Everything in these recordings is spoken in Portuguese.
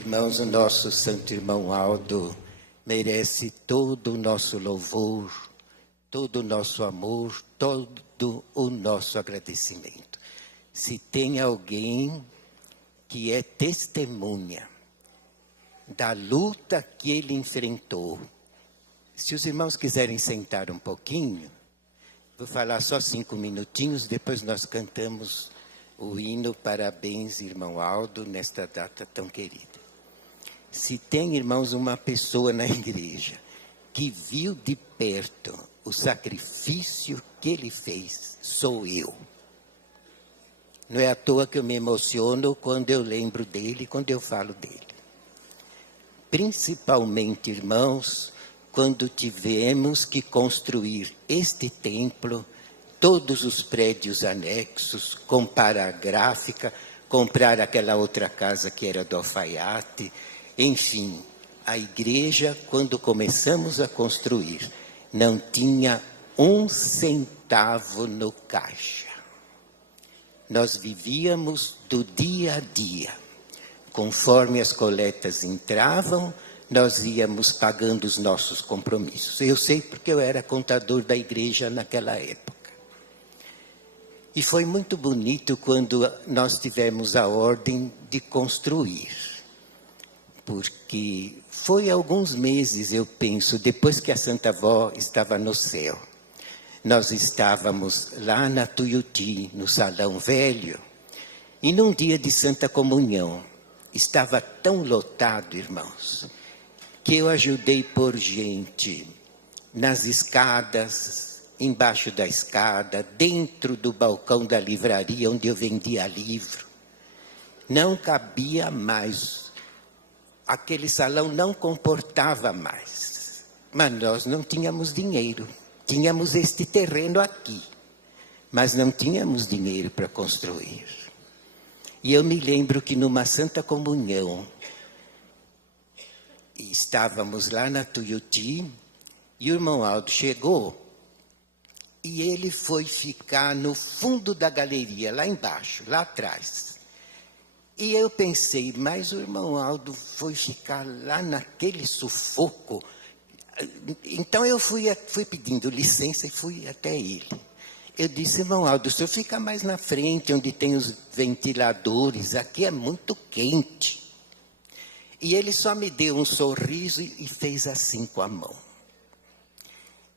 Irmãos, o nosso Santo Irmão Aldo merece todo o nosso louvor, todo o nosso amor, todo o nosso agradecimento. Se tem alguém que é testemunha da luta que ele enfrentou, se os irmãos quiserem sentar um pouquinho, vou falar só 5 minutinhos, depois nós cantamos o hino Parabéns, Irmão Aldo, nesta data tão querida. Se tem, irmãos, uma pessoa na igreja que viu de perto o sacrifício que ele fez, sou eu. Não é à toa que eu me emociono quando eu lembro dele, quando eu falo dele. Principalmente, irmãos, quando tivemos que construir este templo, todos os prédios anexos, comprar a gráfica, comprar aquela outra casa que era do alfaiate, enfim, a igreja, quando começamos a construir, não tinha 1 centavo no caixa. Nós vivíamos do dia a dia. Conforme as coletas entravam, nós íamos pagando os nossos compromissos. Eu sei porque eu era contador da igreja naquela época. E foi muito bonito quando nós tivemos a ordem de construir. Porque foi alguns meses, eu penso, depois que a Santa Avó estava no céu. Nós estávamos lá na Tuiuti, no Salão Velho, e num dia de Santa Comunhão, estava tão lotado, irmãos, que eu ajudei por gente nas escadas, embaixo da escada, dentro do balcão da livraria onde eu vendia livro. Não cabia mais. Aquele salão não comportava mais. Mas nós não tínhamos dinheiro. Tínhamos este terreno aqui, mas não tínhamos dinheiro para construir. E eu me lembro que numa Santa Comunhão, estávamos lá na Tuiuti, e o irmão Aldo chegou, e ele foi ficar no fundo da galeria, lá embaixo, lá atrás. E eu pensei, mas o irmão Aldo foi ficar lá naquele sufoco. Então eu fui pedindo licença e fui até ele. Eu disse, irmão Aldo, o senhor fica mais na frente, onde tem os ventiladores, aqui é muito quente. E ele só me deu um sorriso e fez assim com a mão.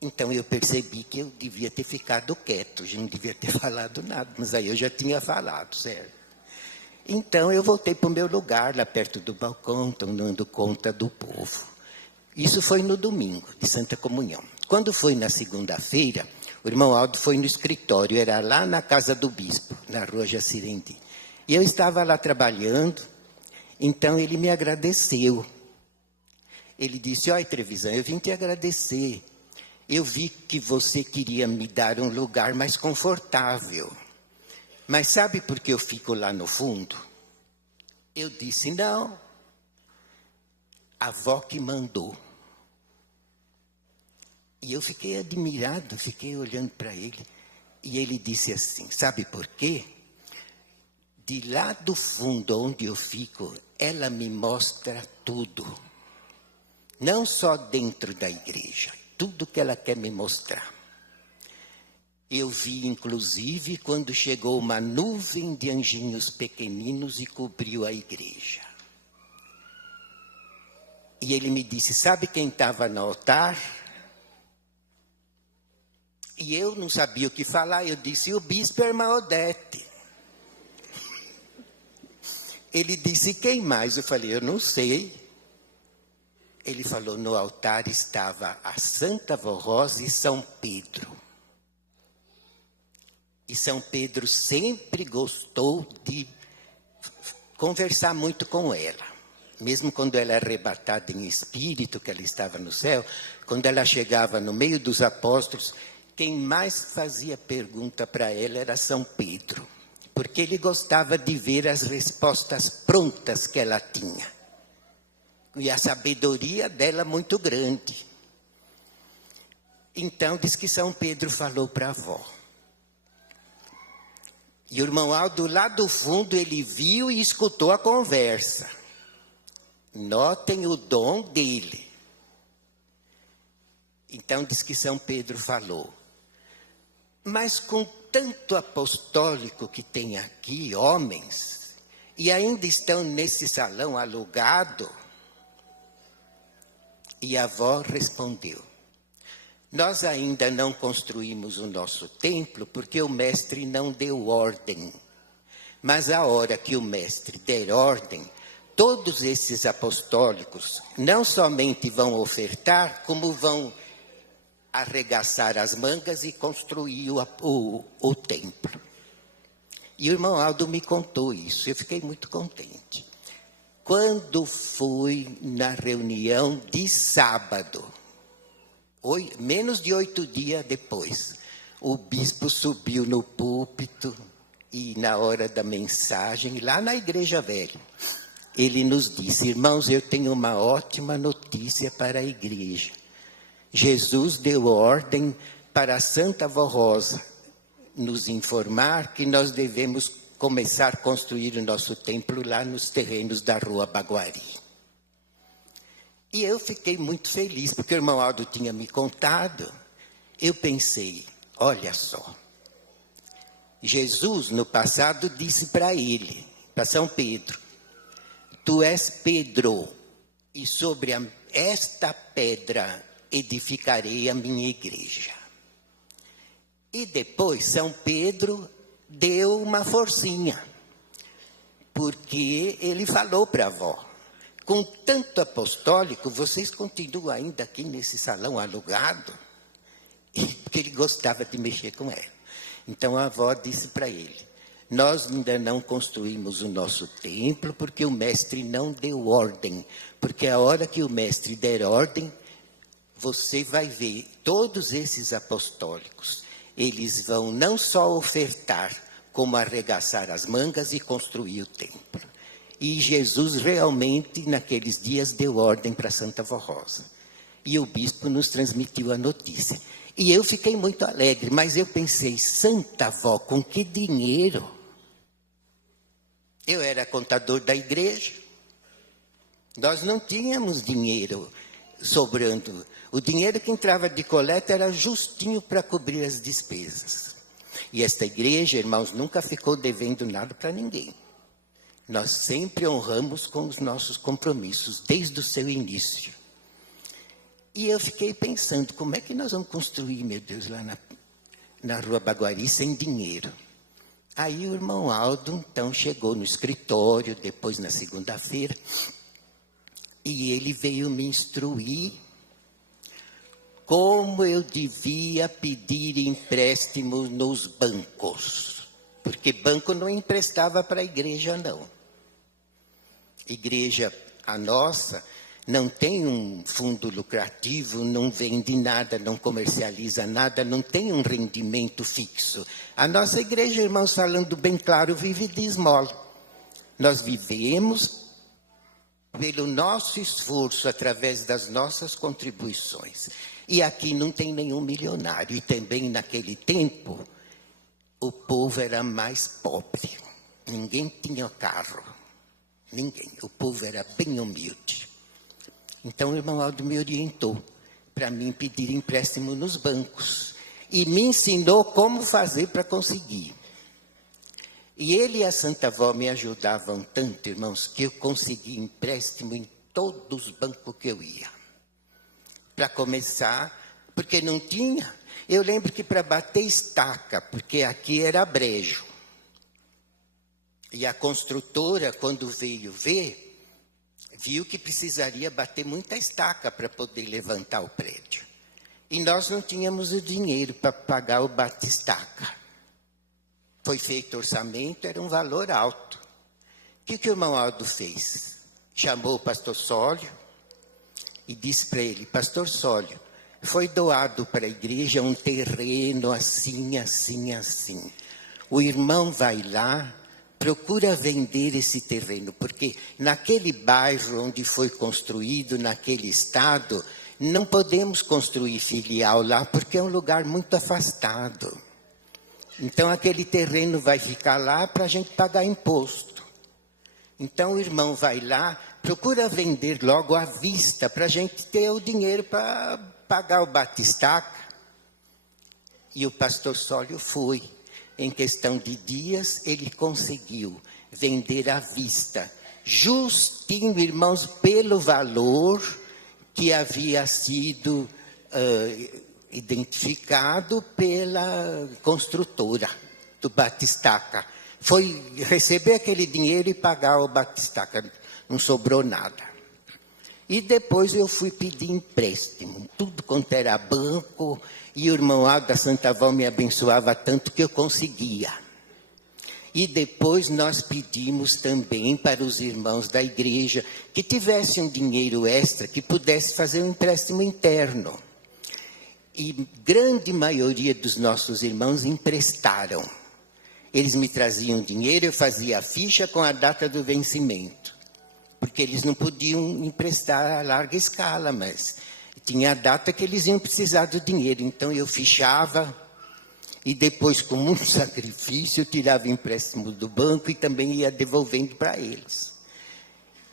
Então eu percebi que eu devia ter ficado quieto, já não devia ter falado nada, mas aí eu já tinha falado, certo? Então eu voltei para o meu lugar, lá perto do balcão, tomando conta do povo. Isso foi no domingo, de Santa Comunhão. Quando foi na segunda-feira, o irmão Aldo foi no escritório, era lá na casa do bispo, na rua Jacirendi. E eu estava lá trabalhando, então ele me agradeceu. Ele disse, olha, Trevisan, eu vim te agradecer. Eu vi que você queria me dar um lugar mais confortável. Mas sabe por que eu fico lá no fundo? Eu disse, não. A avó que mandou. E eu fiquei admirado, fiquei olhando para ele. E ele disse assim, sabe por quê? De lá do fundo onde eu fico, ela me mostra tudo. Não só dentro da igreja, tudo que ela quer me mostrar. Eu vi, inclusive, quando chegou uma nuvem de anjinhos pequeninos e cobriu a igreja. E ele me disse, sabe quem estava no altar? E eu não sabia o que falar, eu disse, o bispo é irmã Odete. Ele disse, quem mais? Eu falei, eu não sei. Ele falou, no altar estava a Santa Avó Rosa e São Pedro. E São Pedro sempre gostou de conversar muito com ela. Mesmo quando ela era arrebatada em espírito, que ela estava no céu, quando ela chegava no meio dos apóstolos, quem mais fazia pergunta para ela era São Pedro. Porque ele gostava de ver as respostas prontas que ela tinha. E a sabedoria dela muito grande. Então, diz que São Pedro falou para a avó. E o irmão Aldo, lá do fundo, ele viu e escutou a conversa. Notem o dom dele. Então diz que São Pedro falou. Mas com tanto apostólico que tem aqui, homens, e ainda estão nesse salão alugado, e a avó respondeu, nós ainda não construímos o nosso templo porque o mestre não deu ordem. Mas a hora que o mestre der ordem, todos esses apostólicos não somente vão ofertar, como vão arregaçar as mangas e construir o templo. E o irmão Aldo me contou isso, eu fiquei muito contente. Quando fui na reunião de sábado, menos de 8 dias depois, o bispo subiu no púlpito e na hora da mensagem, lá na Igreja Velha, ele nos disse, irmãos, eu tenho uma ótima notícia para a igreja. Jesus deu ordem para a Santa Vó Rosa nos informar que nós devemos começar a construir o nosso templo lá nos terrenos da Rua Baguari. E eu fiquei muito feliz, porque o irmão Aldo tinha me contado. Eu pensei, olha só, Jesus no passado disse para ele, para São Pedro, tu és Pedro, e sobre esta pedra edificarei a minha igreja. E depois São Pedro deu uma forcinha, porque ele falou para a avó, com tanto apostólico, vocês continuam ainda aqui nesse salão alugado? Porque ele gostava de mexer com ela. Então a avó disse para ele, nós ainda não construímos o nosso templo, porque o mestre não deu ordem. Porque a hora que o mestre der ordem, você vai ver todos esses apostólicos. Eles vão não só ofertar, como arregaçar as mangas e construir o templo. E Jesus realmente, naqueles dias, deu ordem para Santa Vó Rosa. E o bispo nos transmitiu a notícia. E eu fiquei muito alegre, mas eu pensei, Santa Vó, com que dinheiro? Eu era contador da igreja. Nós não tínhamos dinheiro sobrando. O dinheiro que entrava de coleta era justinho para cobrir as despesas. E esta igreja, irmãos, nunca ficou devendo nada para ninguém. Nós sempre honramos com os nossos compromissos, desde o seu início. E eu fiquei pensando, como é que nós vamos construir, meu Deus, lá na Rua Baguari sem dinheiro? Aí o irmão Aldo, então, chegou no escritório, depois na segunda-feira, e ele veio me instruir como eu devia pedir empréstimo nos bancos. Porque banco não emprestava para a igreja, não. Igreja, a nossa, não tem um fundo lucrativo, não vende nada, não comercializa nada, não tem um rendimento fixo. A nossa igreja, irmãos, falando bem claro, vive de esmola. Nós vivemos pelo nosso esforço, através das nossas contribuições. E aqui não tem nenhum milionário. E também naquele tempo, o povo era mais pobre. Ninguém tinha carro. Ninguém. O povo era bem humilde. Então o irmão Aldo me orientou para mim pedir empréstimo nos bancos. E me ensinou como fazer para conseguir. E ele e a Santa Vó me ajudavam tanto, irmãos, que eu consegui empréstimo em todos os bancos que eu ia. Para começar, porque não tinha. Eu lembro que para bater estaca, porque aqui era brejo. E a construtora, quando veio ver, viu que precisaria bater muita estaca para poder levantar o prédio. E nós não tínhamos o dinheiro para pagar o bate-estaca. Foi feito orçamento, era um valor alto. O que o irmão Aldo fez? Chamou o pastor Sólio e disse para ele, pastor Sólio, foi doado para a igreja um terreno assim, assim, assim. O irmão vai lá, procura vender esse terreno, porque naquele bairro onde foi construído, naquele estado, não podemos construir filial lá, porque é um lugar muito afastado. Então, aquele terreno vai ficar lá para a gente pagar imposto. Então o irmão vai lá, procura vender logo à vista, para a gente ter o dinheiro para pagar o batistaca. E o pastor Sólio foi. Em questão de dias, ele conseguiu vender à vista, justinho, irmãos, pelo valor que havia sido identificado pela construtora do batistaca. Foi receber aquele dinheiro e pagar o batistaca, não sobrou nada. E depois eu fui pedir empréstimo, tudo quanto era banco, e o irmão Aldo da Santa Avó me abençoava tanto que eu conseguia. E depois nós pedimos também para os irmãos da igreja que tivessem um dinheiro extra, que pudesse fazer um empréstimo interno. E grande maioria dos nossos irmãos emprestaram. Eles me traziam dinheiro, eu fazia a ficha com a data do vencimento. Porque eles não podiam emprestar a larga escala, mas tinha a data que eles iam precisar do dinheiro. Então eu fichava e depois, com muito sacrifício, eu tirava empréstimo do banco e também ia devolvendo para eles.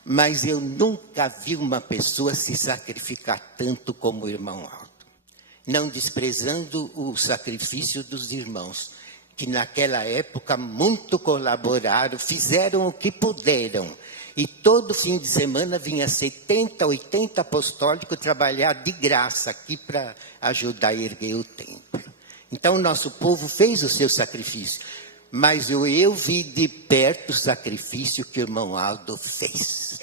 Mas eu nunca vi uma pessoa se sacrificar tanto como o irmão Aldo. Não desprezando o sacrifício dos irmãos, que naquela época muito colaboraram, fizeram o que puderam. E todo fim de semana vinha 70, 80 apostólicos trabalhar de graça aqui para ajudar a erguer o templo. Então, o nosso povo fez o seu sacrifício. Mas eu vi de perto o sacrifício que o irmão Aldo fez.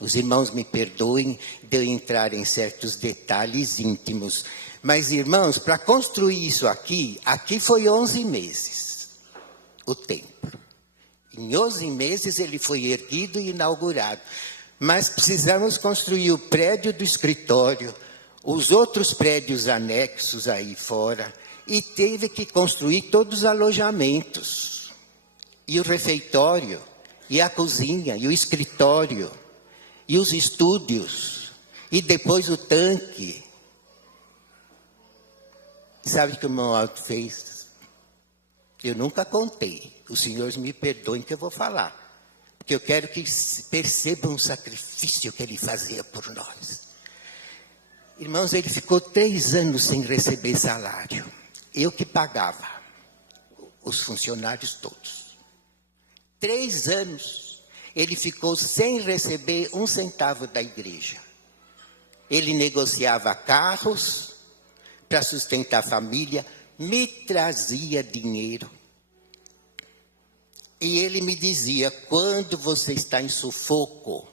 Os irmãos me perdoem de eu entrar em certos detalhes íntimos. Mas, irmãos, para construir isso aqui foi 11 meses, o templo. Em 11 meses ele foi erguido e inaugurado. Mas precisamos construir o prédio do escritório, os outros prédios anexos aí fora, e teve que construir todos os alojamentos, e o refeitório, e a cozinha, e o escritório, e os estúdios, e depois o tanque. Sabe o que o irmão Aldo fez? Eu nunca contei. Os senhores me perdoem que eu vou falar. Porque eu quero que percebam o sacrifício que ele fazia por nós. Irmãos, ele ficou 3 anos sem receber salário. Eu que pagava os funcionários todos. 3 anos. Ele ficou sem receber 1 centavo da igreja. Ele negociava carros para sustentar a família, me trazia dinheiro. E ele me dizia, quando você está em sufoco,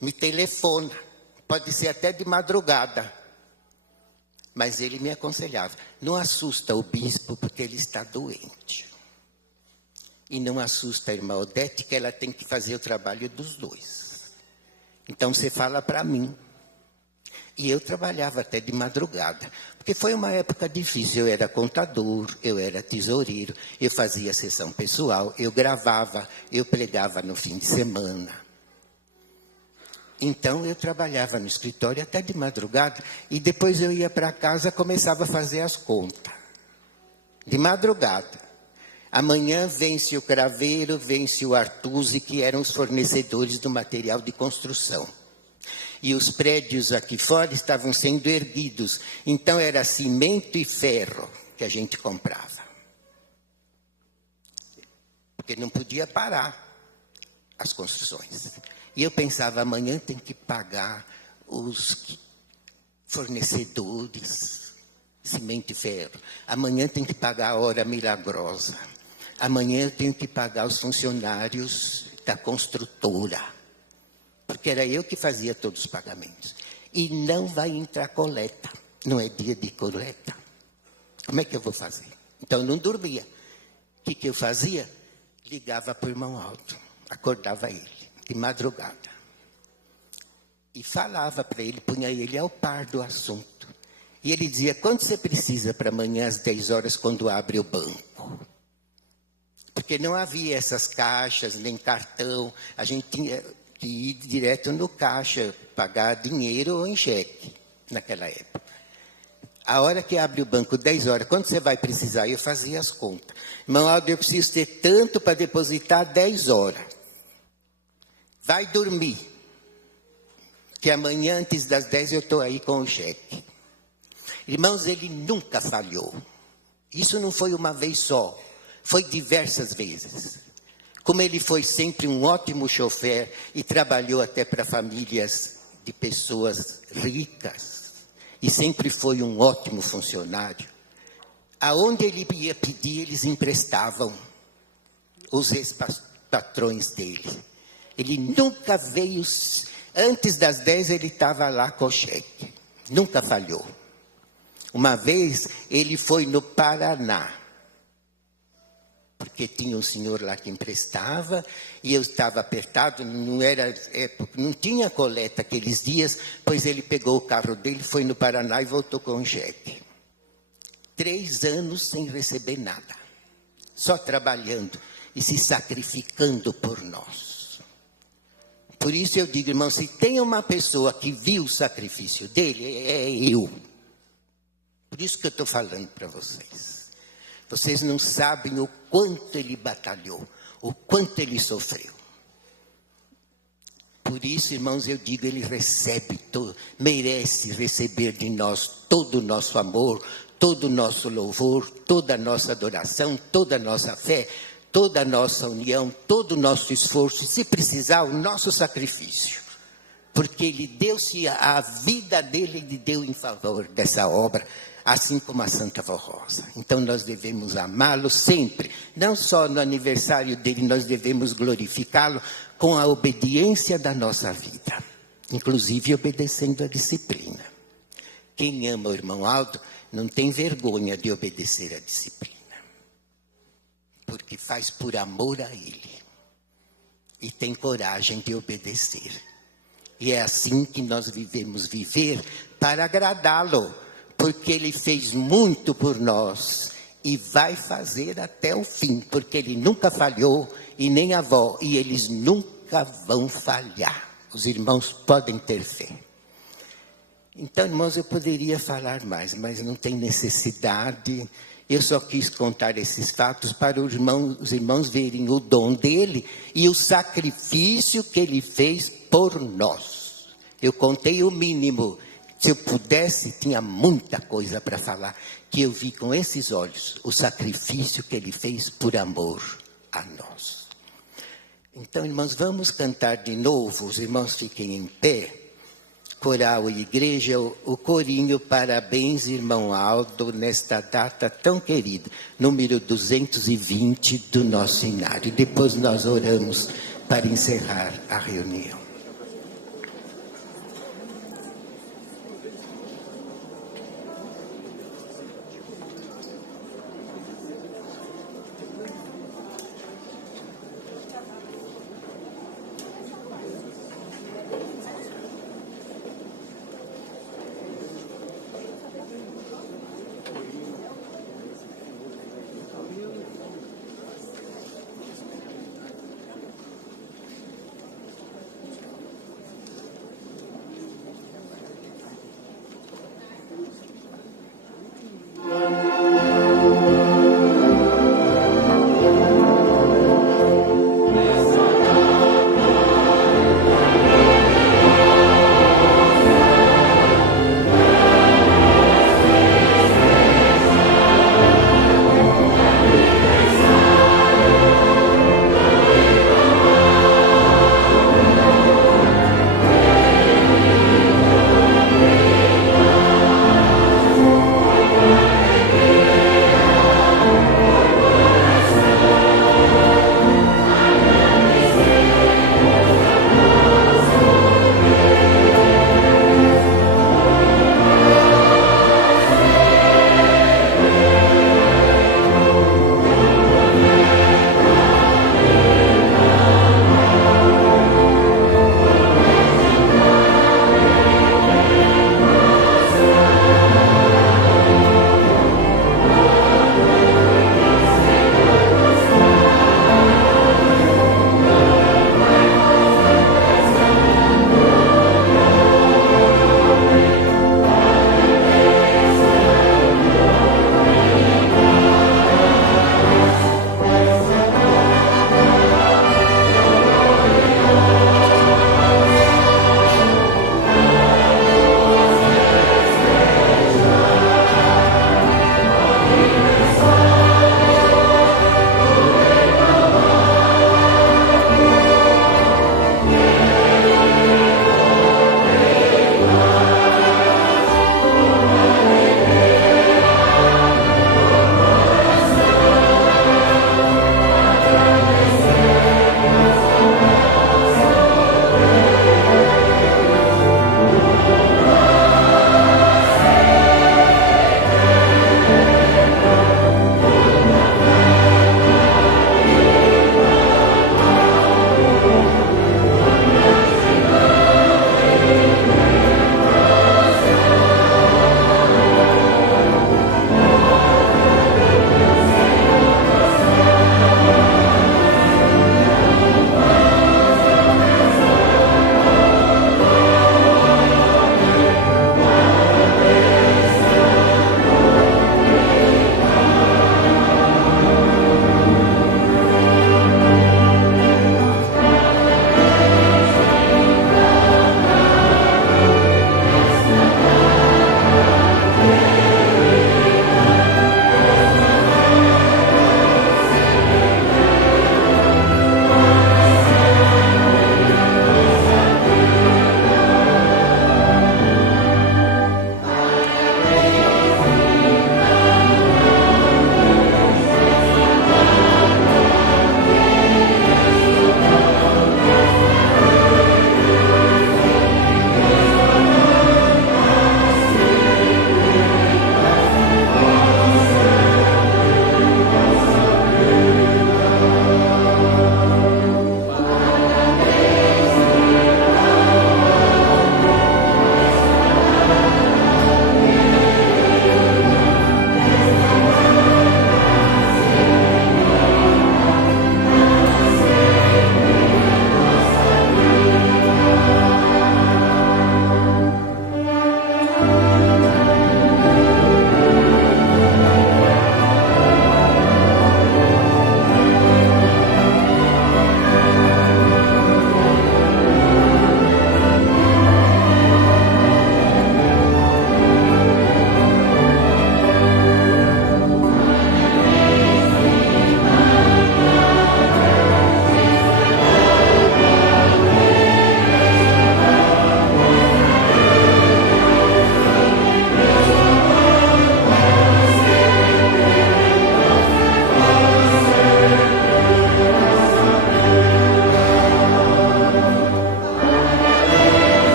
me telefona, pode ser até de madrugada. Mas ele me aconselhava, não assusta o bispo porque ele está doente. E não assusta a irmã Odete que ela tem que fazer o trabalho dos dois. Então você fala para mim. E eu trabalhava até de madrugada, porque foi uma época difícil. Eu era contador, eu era tesoureiro, eu fazia sessão pessoal, eu gravava, eu pregava no fim de semana. Então eu trabalhava no escritório até de madrugada e depois eu ia para casa e começava a fazer as contas. De madrugada. Amanhã vence o Craveiro, vence o Artusi, que eram os fornecedores do material de construção. E os prédios aqui fora estavam sendo erguidos. Então, era cimento e ferro que a gente comprava. Porque não podia parar as construções. E eu pensava, amanhã tem que pagar os fornecedores, cimento e ferro. Amanhã tem que pagar a hora milagrosa. Amanhã eu tenho que pagar os funcionários da construtora. Porque era eu que fazia todos os pagamentos. E não vai entrar coleta. Não é dia de coleta. Como é que eu vou fazer? Então, eu não dormia. O que eu fazia? Ligava para o irmão Aldo. Acordava ele, de madrugada. E falava para ele, punha ele ao par do assunto. E ele dizia, quanto você precisa para amanhã às 10 horas, quando abre o banco? Porque não havia essas caixas, nem cartão. A gente tinha que ir direto no caixa, pagar dinheiro ou em cheque, naquela época. A hora que abre o banco, 10 horas, quando você vai precisar? Eu fazia as contas. Irmão Aldo, eu preciso ter tanto para depositar 10 horas. vai dormir, que amanhã antes das 10 eu estou aí com o cheque. Irmãos, ele nunca falhou. Isso não foi uma vez só, foi diversas vezes. Como ele foi sempre um ótimo chofer e trabalhou até para famílias de pessoas ricas, e sempre foi um ótimo funcionário, aonde ele ia pedir, eles emprestavam, os ex-patrões dele. Ele nunca veio, antes das 10 ele estava lá com o cheque, nunca falhou. Uma vez ele foi no Paraná, porque tinha um senhor lá que emprestava, e eu estava apertado, não tinha coleta aqueles dias, pois ele pegou o carro dele, foi no Paraná e voltou com um cheque. 3 anos sem receber nada, só trabalhando e se sacrificando por nós. Por isso eu digo, irmão, se tem uma pessoa que viu o sacrifício dele, é eu. Por isso que eu estou falando para vocês. Vocês não sabem o quanto ele batalhou, o quanto ele sofreu. Por isso, irmãos, eu digo, ele merece receber de nós todo o nosso amor, todo o nosso louvor, toda a nossa adoração, toda a nossa fé, toda a nossa união, todo o nosso esforço, se precisar, o nosso sacrifício. Porque ele deu-se, a vida dele, ele deu em favor dessa obra, assim como a Santa Vó Rosa. Então nós devemos amá-lo sempre, não só no aniversário dele, nós devemos glorificá-lo com a obediência da nossa vida, inclusive obedecendo a disciplina. Quem ama o irmão Aldo não tem vergonha de obedecer a disciplina, porque faz por amor a ele e tem coragem de obedecer. E é assim que nós devemos viver para agradá-lo, porque ele fez muito por nós e vai fazer até o fim, porque ele nunca falhou e nem a avó, e eles nunca vão falhar. Os irmãos podem ter fé. Então, irmãos, eu poderia falar mais, mas não tem necessidade. Eu só quis contar esses fatos para os irmãos verem o dom dele e o sacrifício que ele fez por nós. Eu contei o mínimo. Se eu pudesse, tinha muita coisa para falar, que eu vi com esses olhos, o sacrifício que ele fez por amor a nós. Então, irmãos, vamos cantar de novo, os irmãos fiquem em pé, coral e igreja, o corinho Parabéns, irmão Aldo, nesta data tão querida, número 220 do nosso inário. Depois nós oramos para encerrar a reunião.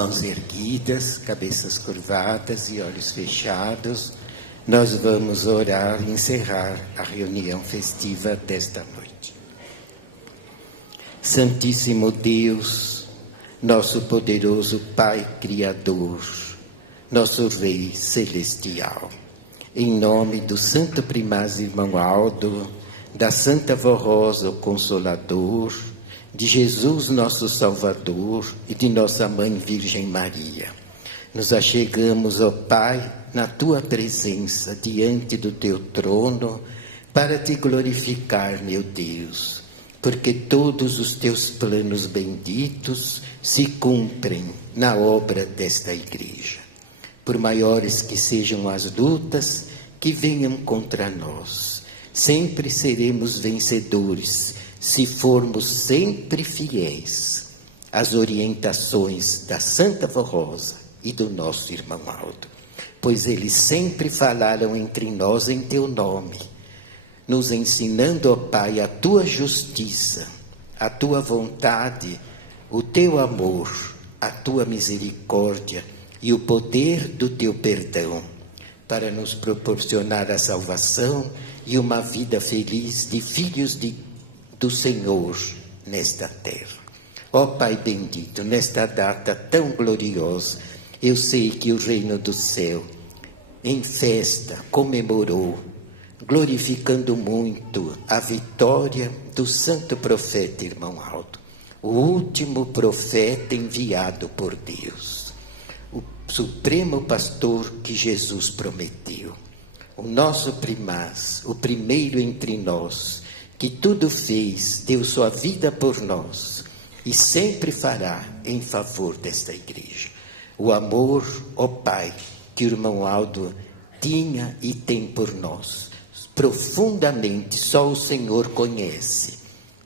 mãos erguidas, cabeças curvadas e olhos fechados, nós vamos orar e encerrar a reunião festiva desta noite. Santíssimo Deus, nosso poderoso Pai Criador, nosso Rei Celestial, em nome do Santo Primaz Irmão Aldo, da Santa Vó Rosa, o Consolador, de Jesus, nosso Salvador, e de nossa Mãe Virgem Maria, nos achegamos, ó Pai, na Tua presença, diante do Teu trono, para Te glorificar, meu Deus, porque todos os Teus planos benditos se cumprem na obra desta Igreja. Por maiores que sejam as lutas que venham contra nós, sempre seremos vencedores, se formos sempre fiéis às orientações da Santa Vó Rosa e do nosso irmão Aldo, pois eles sempre falaram entre nós em Teu nome, nos ensinando, ó Pai, a Tua justiça, a Tua vontade, o Teu amor, a Tua misericórdia e o poder do Teu perdão, para nos proporcionar a salvação e uma vida feliz de filhos do Senhor nesta terra. Ó Pai bendito, nesta data tão gloriosa, eu sei que o reino do céu, em festa, comemorou, glorificando muito a vitória do santo profeta irmão Aldo, o último profeta enviado por Deus, o supremo pastor que Jesus prometeu, o nosso primaz, o primeiro entre nós, que tudo fez, deu sua vida por nós e sempre fará em favor desta Igreja. O amor, ó Pai, que o irmão Aldo tinha e tem por nós, profundamente só o Senhor conhece,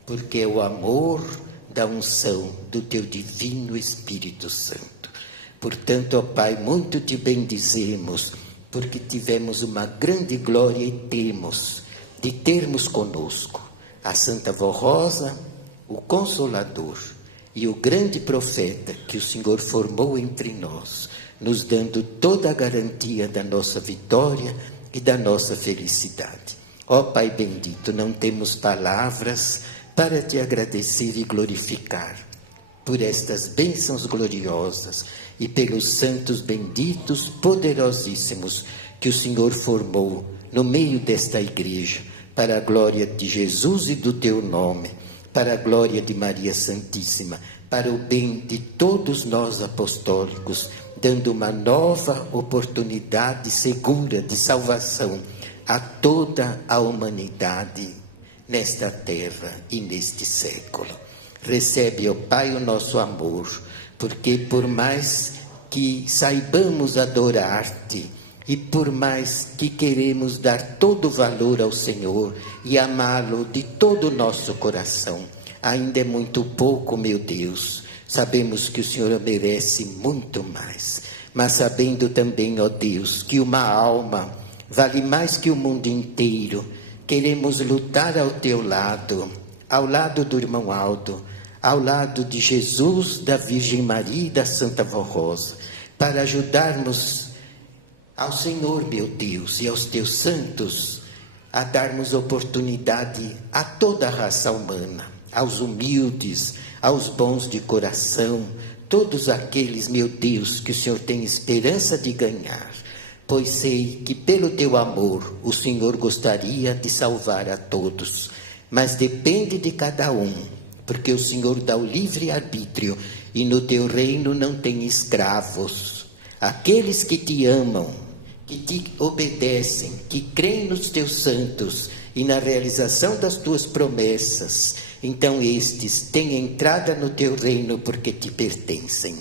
porque é o amor da unção do Teu divino Espírito Santo. Portanto, ó Pai, muito Te bendizemos, porque tivemos uma grande glória e temos de termos conosco a Santa Vó Rosa, o Consolador e o grande profeta que o Senhor formou entre nós, nos dando toda a garantia da nossa vitória e da nossa felicidade. Ó Pai bendito, não temos palavras para Te agradecer e glorificar por estas bênçãos gloriosas e pelos santos benditos, poderosíssimos, que o Senhor formou no meio desta Igreja, para a glória de Jesus e do Teu nome, para a glória de Maria Santíssima, para o bem de todos nós apostólicos, dando uma nova oportunidade segura de salvação a toda a humanidade nesta terra e neste século. Recebe, ó Pai, o nosso amor, porque por mais que saibamos adorar-Te, e por mais que queremos dar todo o valor ao Senhor e amá-lo de todo o nosso coração, ainda é muito pouco, meu Deus. Sabemos que o Senhor merece muito mais, mas sabendo também, ó Deus, que uma alma vale mais que o mundo inteiro, queremos lutar ao Teu lado, ao lado do irmão Aldo, ao lado de Jesus, da Virgem Maria e da Santa Vó Rosa, para ajudarmos ao Senhor, meu Deus, e aos Teus santos, a darmos oportunidade a toda a raça humana, aos humildes, aos bons de coração, todos aqueles, meu Deus, que o Senhor tem esperança de ganhar, pois sei que pelo Teu amor o Senhor gostaria de salvar a todos, mas depende de cada um, porque o Senhor dá o livre-arbítrio e no Teu reino não tem escravos. Aqueles que Te amam, que Te obedecem, que creem nos Teus santos e na realização das Tuas promessas, então estes têm entrada no Teu reino porque Te pertencem.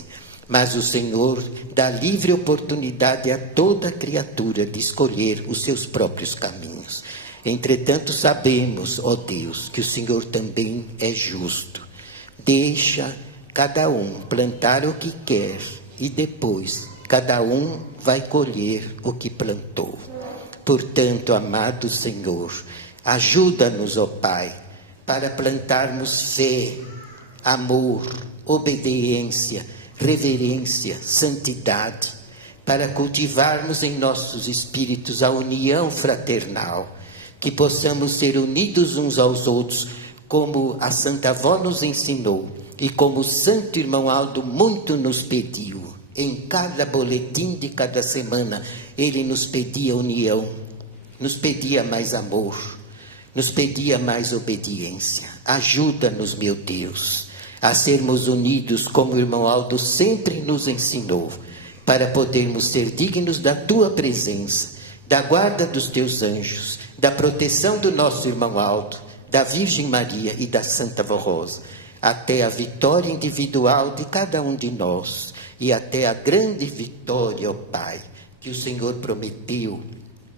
Mas o Senhor dá livre oportunidade a toda criatura de escolher os seus próprios caminhos. Entretanto, sabemos, ó Deus, que o Senhor também é justo. Deixa cada um plantar o que quer e depois cada um vai colher o que plantou. Portanto, amado Senhor, ajuda-nos, ó Pai, para plantarmos fé, amor, obediência, reverência, santidade, para cultivarmos em nossos espíritos a união fraternal, que possamos ser unidos uns aos outros, como a Santa Avó nos ensinou e como o Santo Irmão Aldo muito nos pediu. Em cada boletim de cada semana, ele nos pedia união, nos pedia mais amor, nos pedia mais obediência. Ajuda-nos, meu Deus, a sermos unidos como o irmão Aldo sempre nos ensinou, para podermos ser dignos da tua presença, da guarda dos teus anjos, da proteção do nosso irmão Aldo, da Virgem Maria e da Santa Vó Rosa, até a vitória individual de cada um de nós e até a grande vitória, ó Pai, que o Senhor prometeu.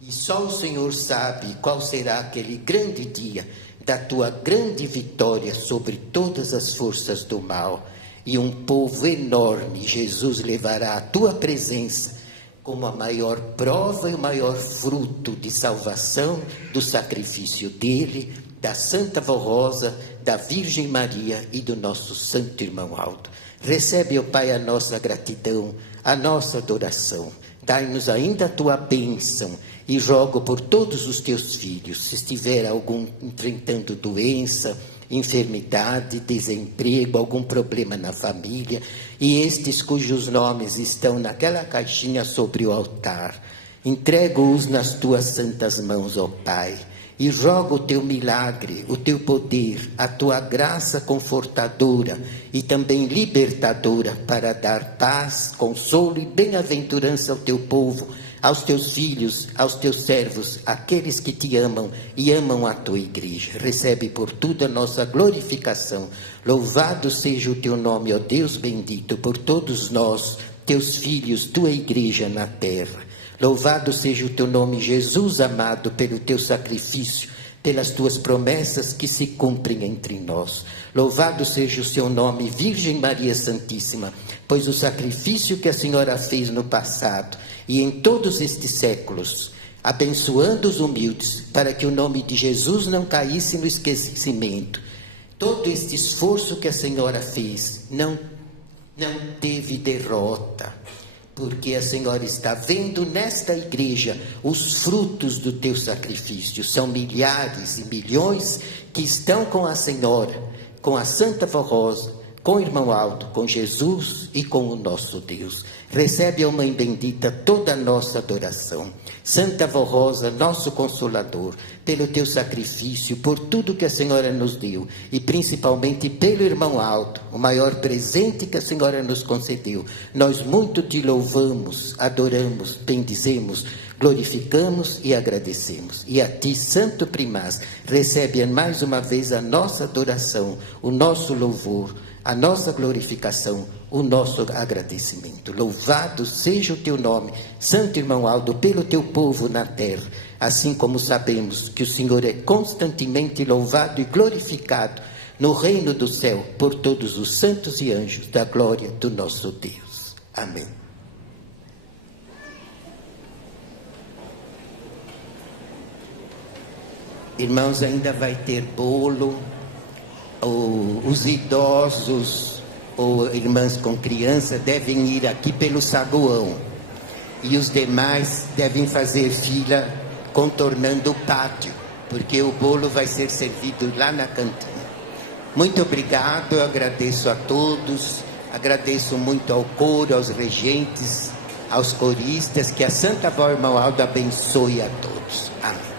E só o Senhor sabe qual será aquele grande dia da tua grande vitória sobre todas as forças do mal. E um povo enorme, Jesus levará à tua presença como a maior prova e o maior fruto de salvação do sacrifício dele, da Santa Vó Rosa, da Virgem Maria e do nosso Santo Irmão Aldo. Recebe, ó Pai, a nossa gratidão, a nossa adoração. Dai-nos ainda a tua bênção e rogo por todos os teus filhos, se estiver algum enfrentando doença, enfermidade, desemprego, algum problema na família, e estes cujos nomes estão naquela caixinha sobre o altar, entrego-os nas tuas santas mãos, ó Pai, e rogo o teu milagre, o teu poder, a tua graça confortadora e também libertadora para dar paz, consolo e bem-aventurança ao teu povo, aos teus filhos, aos teus servos, aqueles que te amam e amam a tua igreja. Recebe por tudo a nossa glorificação. Louvado seja o teu nome, ó Deus bendito, por todos nós, teus filhos, tua igreja na terra. Louvado seja o teu nome, Jesus amado, pelo teu sacrifício, pelas tuas promessas que se cumprem entre nós. Louvado seja o seu nome, Virgem Maria Santíssima, pois o sacrifício que a Senhora fez no passado e em todos estes séculos, abençoando os humildes, para que o nome de Jesus não caísse no esquecimento. Todo este esforço que a Senhora fez não teve derrota, porque a Senhora está vendo nesta igreja os frutos do teu sacrifício. São milhares e milhões que estão com a Senhora, com a Santa Vó Rosa, com o irmão Aldo, com Jesus e com o nosso Deus. Recebe, ó Mãe bendita, toda a nossa adoração. Santa Vó Rosa, nosso Consolador, pelo teu sacrifício, por tudo que a Senhora nos deu, e principalmente pelo irmão Aldo, o maior presente que a Senhora nos concedeu. Nós muito te louvamos, adoramos, bendizemos, glorificamos e agradecemos. E a ti, Santo Primaz, recebe mais uma vez a nossa adoração, o nosso louvor, a nossa glorificação, o nosso agradecimento. Louvado seja o teu nome, Santo Irmão Aldo, pelo teu povo na terra, assim como sabemos que o Senhor é constantemente louvado e glorificado no reino do céu por todos os santos e anjos da glória do nosso Deus. Amém. Irmãos, ainda vai ter bolo. Os idosos ou irmãs com criança devem ir aqui pelo saguão, e os demais devem fazer fila contornando o pátio, porque o bolo vai ser servido lá na cantina. Muito obrigado, eu agradeço a todos, agradeço muito ao coro, aos regentes, aos coristas, que a Santa Vó Irmão Aldo abençoe a todos. Amém.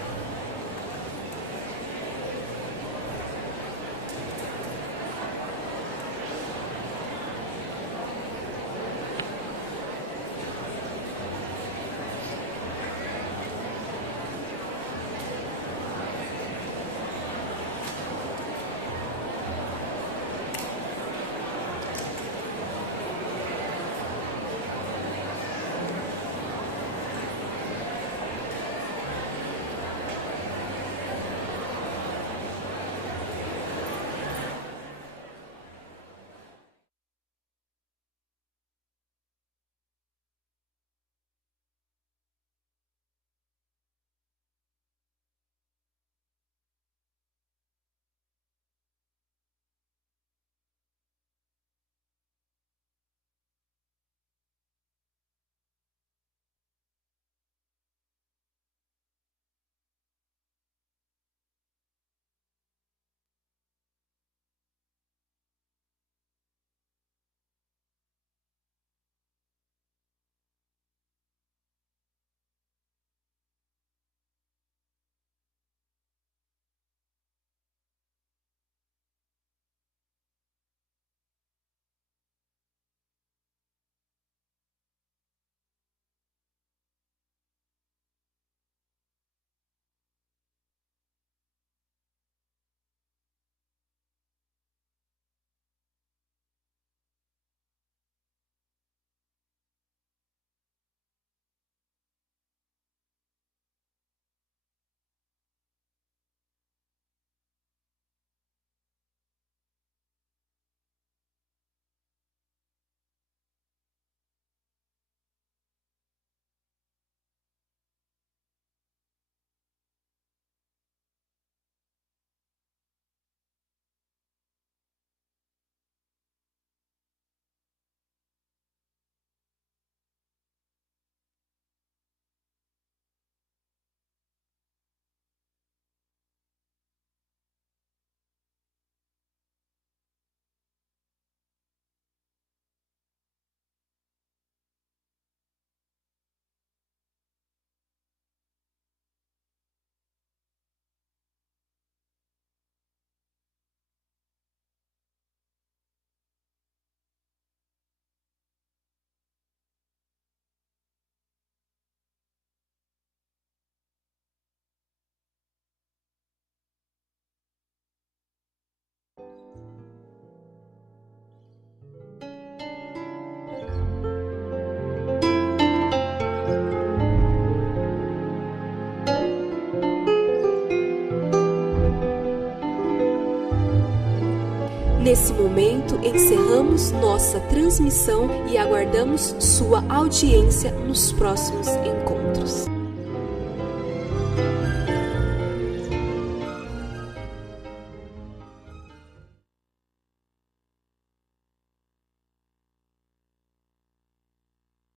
Nesse momento, encerramos nossa transmissão e aguardamos sua audiência nos próximos encontros.